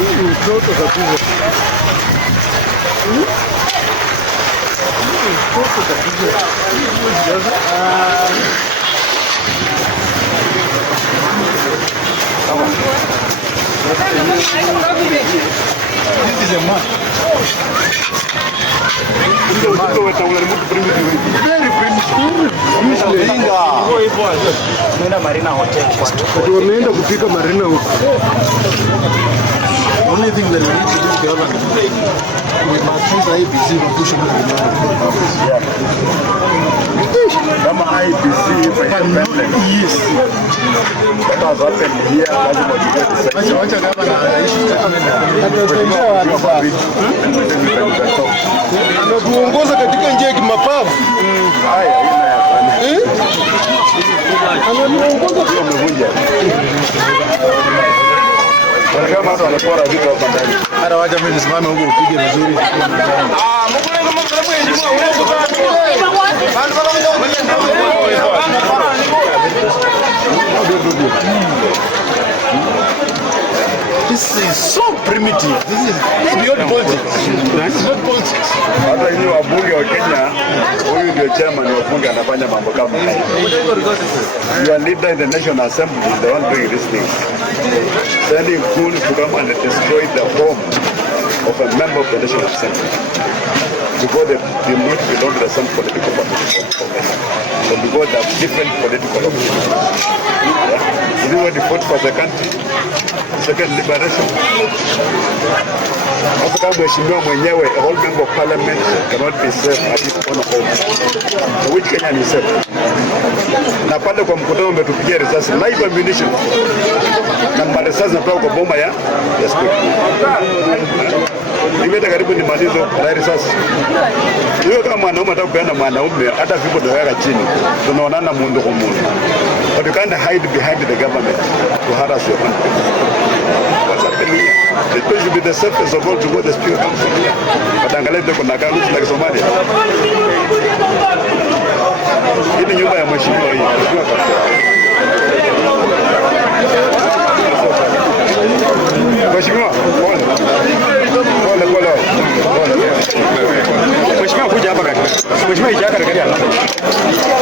Mtoto kabisa. Mtoto kabisa. This is a man. Very primitive. Tunaenda Marina Hotel. Tunaenda kupika Marina huko. Only thing that we need to do is government. We must use IBC to push on the Kama IBC independent. Yes. That has happened here. Wacha governor anaishi anatuongoza katika njia ya kimapavu. Haya, ina ya sana. Anatuongoza Hiyo umevunja. Kama watu wanapora vitu hapa ndani. hata wacha mimi nisimame huko upige vizuri. This is so primitive. This is beyond politics. This is not politics. Hata hiyo wabunge wa Kenya, huyu ndio chairman wa bunge anafanya mambo kama haya. Your leader in the National Assembly is the one doing these things. Sending fools to come and destroy the home of a member of the National Assembly. Because they do not belong to the same political party. So because they have different political opinions. This is what they fought for the country. Second liberation. Hata kama mheshimiwa mwenyewe, a whole member of parliament cannot be safe at his own home. So which Kenyan is safe? Na pale kwa mkutano umetupigia risasi, live ammunition. Na marisasi natoka kwa boma ya speaker. Nimeta karibu ni malizo na risasi. Hiyo kama mwanaume ataka kupeana mwanaume, hata vipo ndio chini. Tunaonana mundu kwa mundu. But you can't hide behind the government to harass your country. What's happening here? The place should be the surface of all to go the speaker comes from here. But angalia ndio kuna kama looks like Somalia. Hii ni nyumba ya mheshimiwa hii. Mheshimiwa, pole. Pole. Mheshimiwa kuja hapa kaka. Mheshimiwa ija hapa kaka.